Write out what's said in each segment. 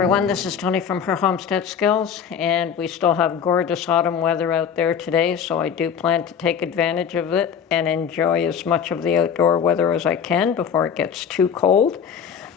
everyone, this is Tony from Her Homestead Skills, and we still have gorgeous autumn weather out there today, so I do plan to take advantage of it and enjoy as much of the outdoor weather as I can before it gets too cold.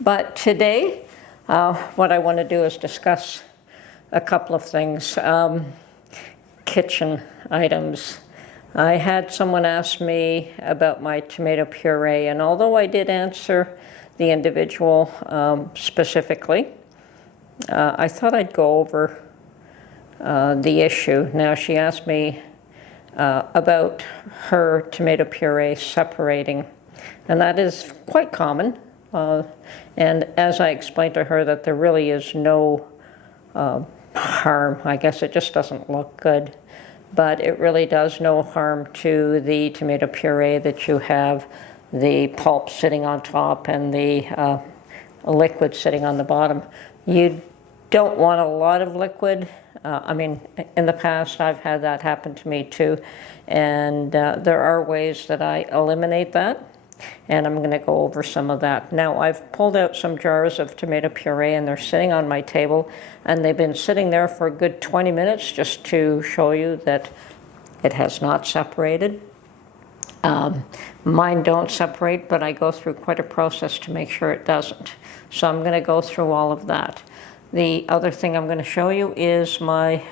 But today, what I want to do is discuss a couple of things. Kitchen items. I had someone ask me about my tomato puree, and although I did answer the individual specifically, I thought I'd go over the issue. Now, she asked me about her tomato puree separating, and that is quite common. And as I explained to her, that there really is no harm. I guess it just doesn't look good, but it really does no harm to the tomato puree that you have the pulp sitting on top and the liquid sitting on the bottom. You don't want a lot of liquid. I mean, in the past I've had that happen to me too, and there are ways that I eliminate that, and I'm going to go over some of that. Now, I've pulled out some jars of tomato puree, and they're sitting on my table, and they've been sitting there for a good 20 minutes just to show you that it has not separated. Mine don't separate, but I go through quite a process to make sure it doesn't. So I'm going to go through all of that. The other thing I'm going to show you is my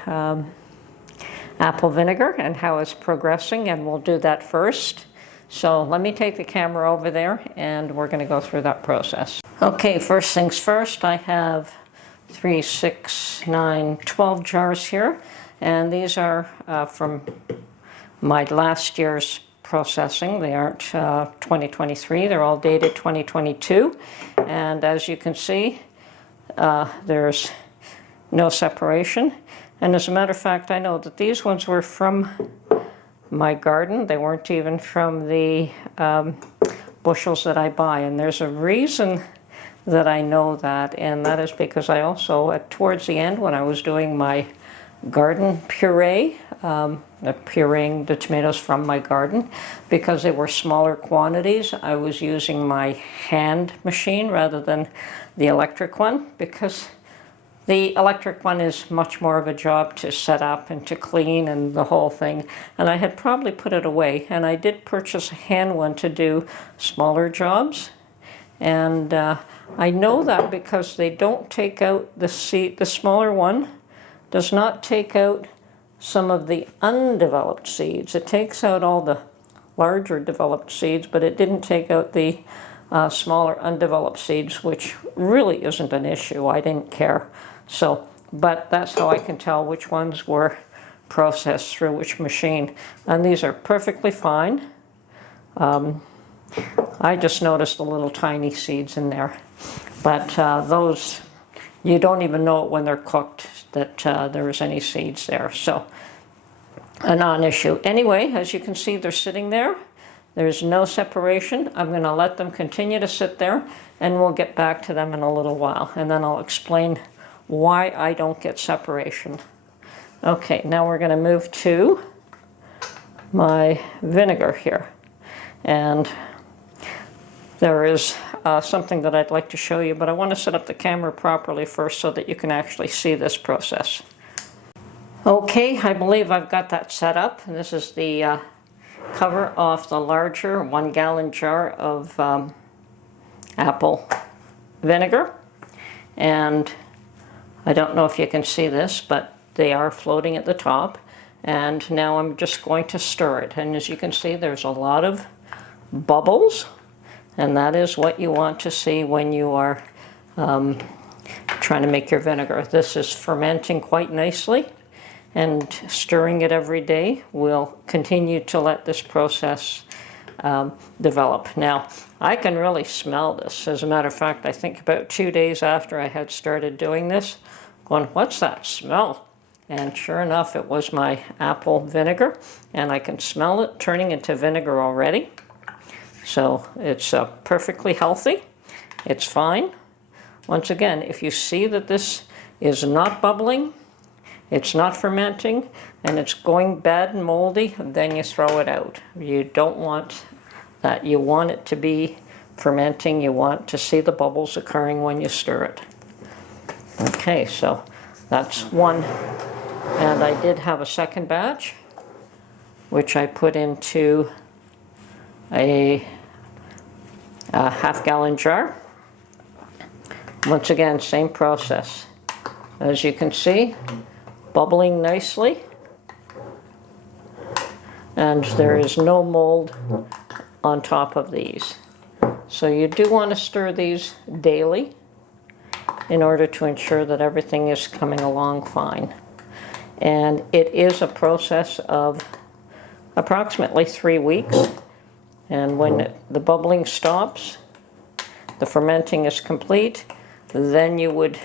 apple vinegar and how it's progressing, and we'll do that first. So let me take the camera over there, and we're going to go through that process. Okay, first things first, I have 3, 6, 9, 12 jars here, and these are from my last year's processing. They aren't 2023, they're all dated 2022, and as you can see, there's no separation. And as a matter of fact, I know that these ones were from my garden. They weren't even from the bushels that I buy, and there's a reason that I know that, and that is because I also, towards the end, when I was doing my garden puree, pureeing the tomatoes from my garden, because they were smaller quantities, I was using my hand machine rather than the electric one, because the electric one is much more of a job to set up and to clean and the whole thing, and I had probably put it away, and I did purchase a hand one to do smaller jobs, and I know that because they don't take out the seed. The smaller one does not take out some of the undeveloped seeds. It takes out all the larger developed seeds, but it didn't take out the smaller undeveloped seeds, which really isn't an issue. I didn't care. So, but that's how I can tell which ones were processed through which machine. And these are perfectly fine. I just noticed the little tiny seeds in there. But those, you don't even know it when they're cooked that there is any seeds there. So, a non-issue. Anyway, as you can see, they're sitting there. There's no separation. I'm going to let them continue to sit there, and we'll get back to them in a little while. And then I'll explain why I don't get separation. Okay, now we're going to move to my vinegar here. And there is something that I'd like to show you, but I want to set up the camera properly first so that you can actually see this process. Okay, I believe I've got that set up. This is the cover off the larger 1-gallon jar of apple vinegar. And I don't know if you can see this, but they are floating at the top. And now I'm just going to stir it. And as you can see, there's a lot of bubbles. And that is what you want to see when you are trying to make your vinegar. This is fermenting quite nicely, and stirring it every day will continue to let this process develop. Now, I can really smell this. As a matter of fact, I think about 2 days after I had started doing this, going, what's that smell? And sure enough, it was my apple vinegar, and I can smell it turning into vinegar already. So it's perfectly healthy. It's fine. Once again, if you see that this is not bubbling, it's not fermenting, and it's going bad and moldy, then you throw it out. You don't want that. You want it to be fermenting. You want to see the bubbles occurring when you stir it. Okay, so that's one. And I did have a second batch, which I put into a half-gallon jar. Once again, same process. As you can see, bubbling nicely. And there is no mold on top of these. So you do want to stir these daily in order to ensure that everything is coming along fine. And it is a process of approximately 3 weeks. And when the bubbling stops, the fermenting is complete, then you would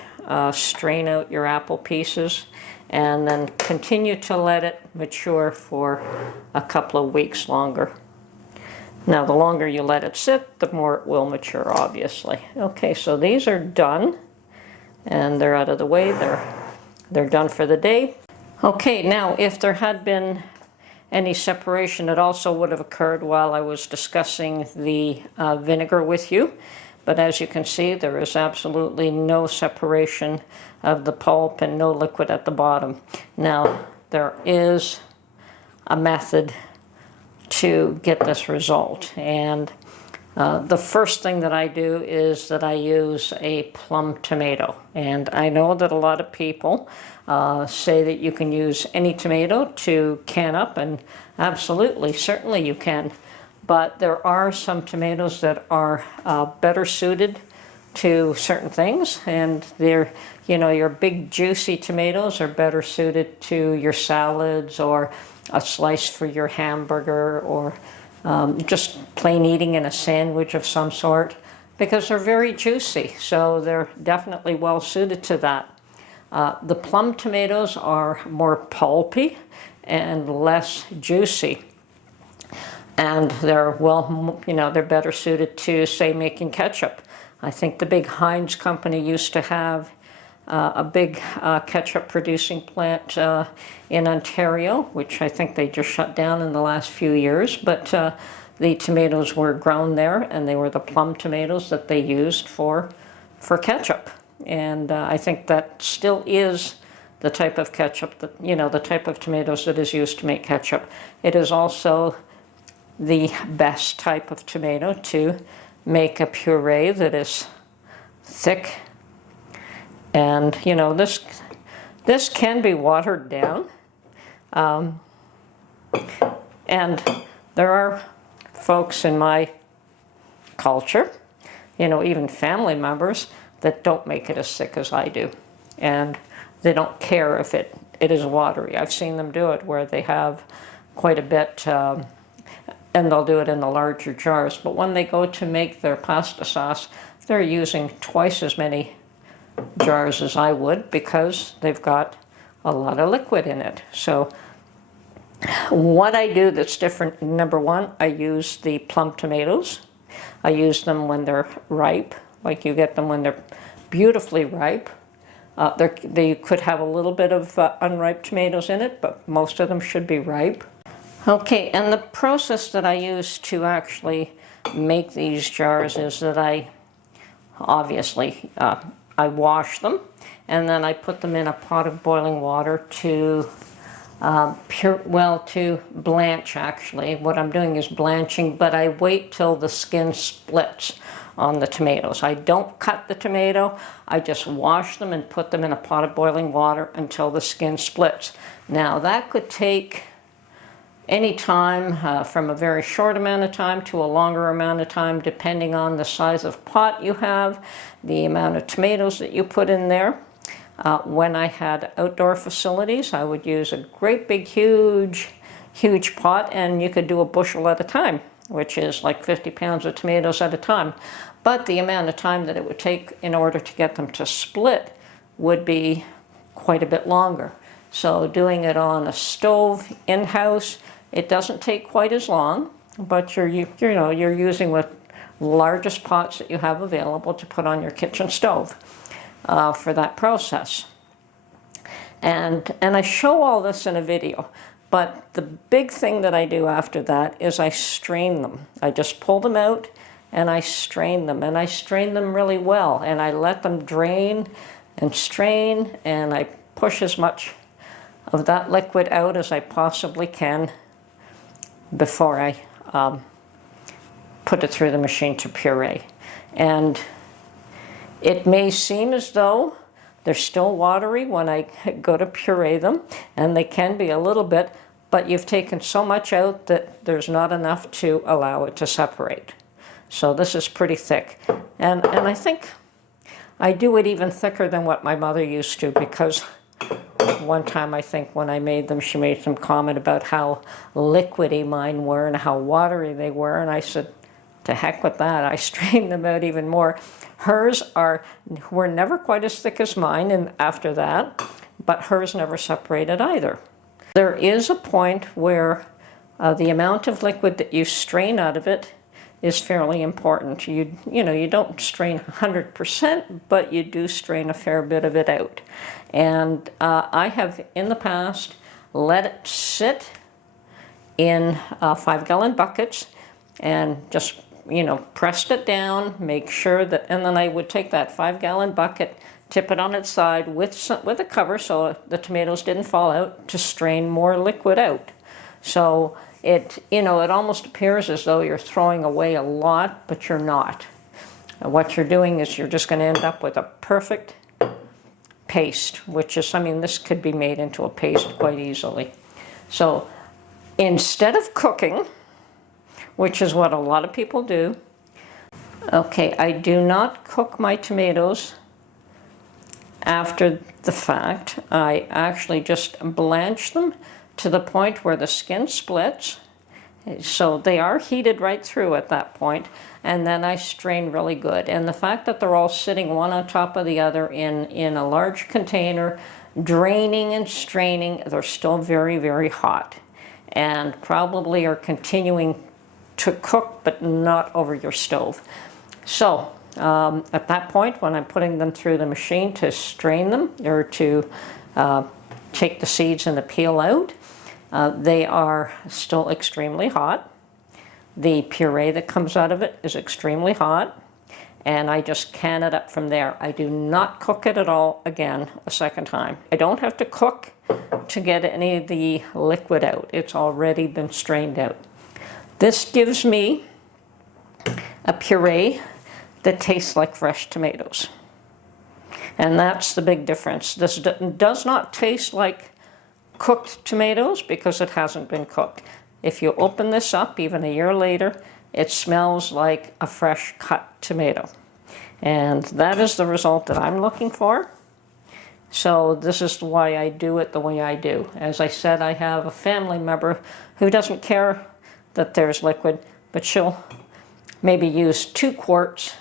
strain out your apple pieces and then continue to let it mature for a couple of weeks longer. Now, the longer you let it sit, the more it will mature, obviously. Okay, so these are done, and they're out of the way. They're done for the day. Okay, now, if there had been any separation, it also would have occurred while I was discussing the vinegar with you. But as you can see, there is absolutely no separation of the pulp and no liquid at the bottom. Now, there is a method to get this result. And the first thing that I do is that I use a plum tomato. And I know that a lot of people say that you can use any tomato to can up, and absolutely, certainly you can. But there are some tomatoes that are better suited to certain things, and they're, you know, your big juicy tomatoes are better suited to your salads or a slice for your hamburger, or just plain eating in a sandwich of some sort, because they're very juicy. So they're definitely well suited to that. The plum tomatoes are more pulpy and less juicy. And they're, well, you know, they're better suited to, say, making ketchup. I think the big Heinz company used to have a big ketchup producing plant in Ontario, which I think they just shut down in the last few years. But the tomatoes were grown there, and they were the plum tomatoes that they used for ketchup. And I think that still is the type of ketchup that, you know, the type of tomatoes that is used to make ketchup. It is also the best type of tomato to make a puree that is thick. And, you know, this can be watered down. And there are folks in my culture, you know, even family members, that don't make it as thick as I do. And they don't care if it is watery. I've seen them do it where they have quite a bit, and they'll do it in the larger jars. But when they go to make their pasta sauce, they're using twice as many jars as I would, because they've got a lot of liquid in it. So what I do that's different, number one, I use the plum tomatoes. I use them when they're ripe, like you get them when they're beautifully ripe. They could have a little bit of unripe tomatoes in it, but most of them should be ripe. Okay, and the process that I use to actually make these jars is that I wash them, and then I put them in a pot of boiling water to to blanch. Actually, what I'm doing is blanching, but I wait till the skin splits on the tomatoes. I don't cut the tomato, I just wash them and put them in a pot of boiling water until the skin splits. Now that could take any time from a very short amount of time to a longer amount of time, depending on the size of pot you have, the amount of tomatoes that you put in there. When I had outdoor facilities, I would use a great big huge pot, and you could do a bushel at a time, which is like 50 pounds of tomatoes at a time. But the amount of time that it would take in order to get them to split would be quite a bit longer. So doing it on a stove in-house, it doesn't take quite as long, but you're using the largest pots that you have available to put on your kitchen stove for that process. And I show all this in a video, but the big thing that I do after that is I strain them. I just pull them out and I strain them, and I strain them really well, and I let them drain and strain, and I push as much of that liquid out as I possibly can before I put it through the machine to puree. And it may seem as though they're still watery when I go to puree them, and they can be a little bit, but you've taken so much out that there's not enough to allow it to separate. So this is pretty thick. And I think I do it even thicker than what my mother used to, because one time I think when I made them, she made some comment about how liquidy mine were and how watery they were, and I said, to heck with that. I strained them out even more. Hers were never quite as thick as mine, and after that, but hers never separated either. There is a point where the amount of liquid that you strain out of it is fairly important. You don't strain 100%, but you do strain a fair bit of it out. And I have in the past let it sit in 5-gallon buckets and just pressed it down, make sure that, and then I would take that 5-gallon bucket, tip it on its side with a cover so the tomatoes didn't fall out, to strain more liquid out. So it almost appears as though you're throwing away a lot, but you're not. And what you're doing is you're just going to end up with a perfect paste, which is, this could be made into a paste quite easily. So instead of cooking, which is what a lot of people do. Okay, I do not cook my tomatoes after the fact. I actually just blanch them to the point where the skin splits. So they are heated right through at that point, and then I strain really good. And the fact that they're all sitting one on top of the other in a large container, draining and straining, they're still very, very hot, and probably are continuing to cook, but not over your stove. So at that point, when I'm putting them through the machine to strain them, or to take the seeds and the peel out, they are still extremely hot. The puree that comes out of it is extremely hot, and I just can it up from there. I do not cook it at all again a second time. I don't have to cook to get any of the liquid out. It's already been strained out. This gives me a puree that tastes like fresh tomatoes. And that's the big difference. This does not taste like cooked tomatoes because it hasn't been cooked. If you open this up even a year later, it smells like a fresh cut tomato. And that is the result that I'm looking for. So this is why I do it the way I do. As I said, I have a family member who doesn't care that there's liquid, but she'll maybe use 2 quarts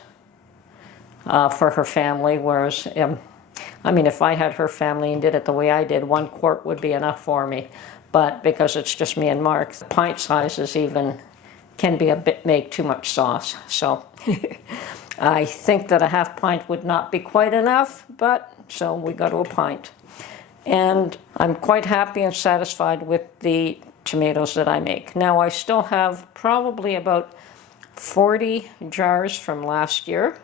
for her family, whereas if I had her family and did it the way I did, 1 quart would be enough for me. But because it's just me and Mark, the pint sizes even can be make too much sauce. So I think that a half pint would not be quite enough, but so we go to a pint. And I'm quite happy and satisfied with the tomatoes that I make. Now I still have probably about 40 jars from last year.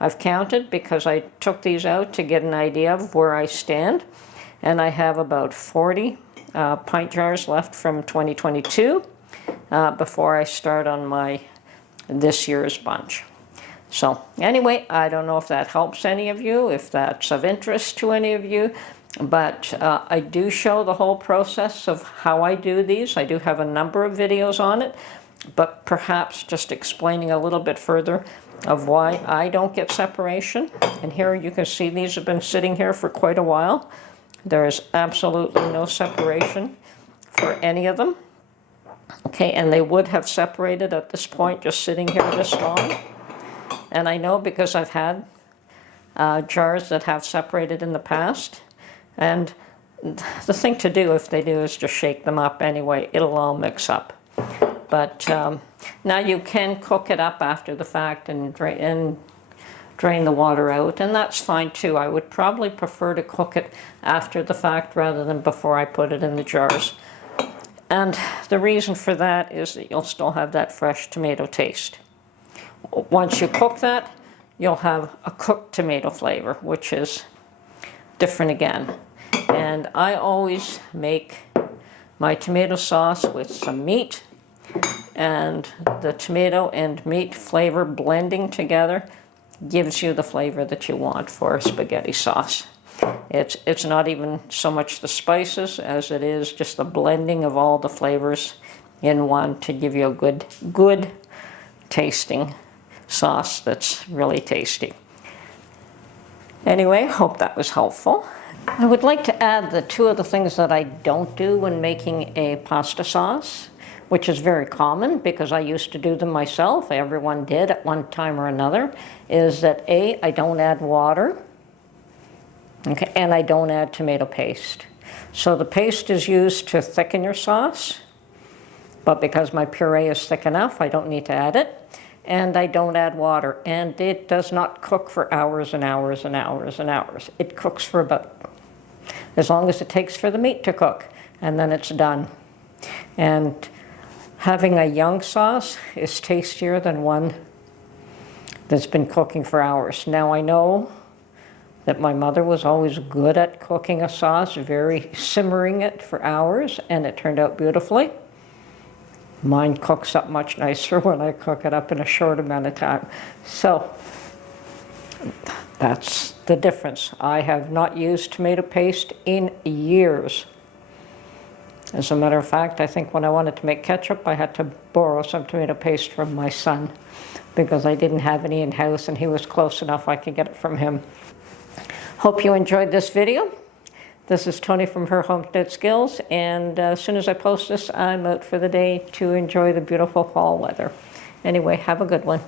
I've counted because I took these out to get an idea of where I stand, and I have about 40 pint jars left from 2022 before I start on this year's bunch. So anyway, I don't know if that helps any of you, if that's of interest to any of you, but I do show the whole process of how I do these. I do have a number of videos on it, but perhaps just explaining a little bit further of why I don't get separation. And here you can see these have been sitting here for quite a while. There is absolutely no separation for any of them. Okay, and they would have separated at this point just sitting here this long. And I know because I've had jars that have separated in the past. And the thing to do, if they do, is just shake them up anyway. It'll all mix up. But now you can cook it up after the fact and drain the water out, and that's fine too. I would probably prefer to cook it after the fact rather than before I put it in the jars. And the reason for that is that you'll still have that fresh tomato taste. Once you cook that, you'll have a cooked tomato flavor, which is different again. And I always make my tomato sauce with some meat, and the tomato and meat flavor blending together gives you the flavor that you want for a spaghetti sauce. It's not even so much the spices as it is just the blending of all the flavors in one to give you a good tasting sauce that's really tasty. Anyway, hope that was helpful. I would like to add the two of the things that I don't do when making a pasta sauce, which is very common because I used to do them myself. Everyone did at one time or another, is that A, I don't add water, okay, and I don't add tomato paste. So the paste is used to thicken your sauce, but because my puree is thick enough, I don't need to add it. And I don't add water, and it does not cook for hours and hours and hours and hours. It cooks for about as long as it takes for the meat to cook, and then it's done. And having a young sauce is tastier than one that's been cooking for hours. Now I know that my mother was always good at cooking a sauce, simmering it for hours, and it turned out beautifully. Mine cooks up much nicer when I cook it up in a short amount of time. So that's the difference. I have not used tomato paste in years. As a matter of fact, I think when I wanted to make ketchup, I had to borrow some tomato paste from my son because I didn't have any in-house, and he was close enough I could get it from him. Hope you enjoyed this video. This is Tony from Her Homestead Skills, and as soon as I post this, I'm out for the day to enjoy the beautiful fall weather. Anyway, have a good one.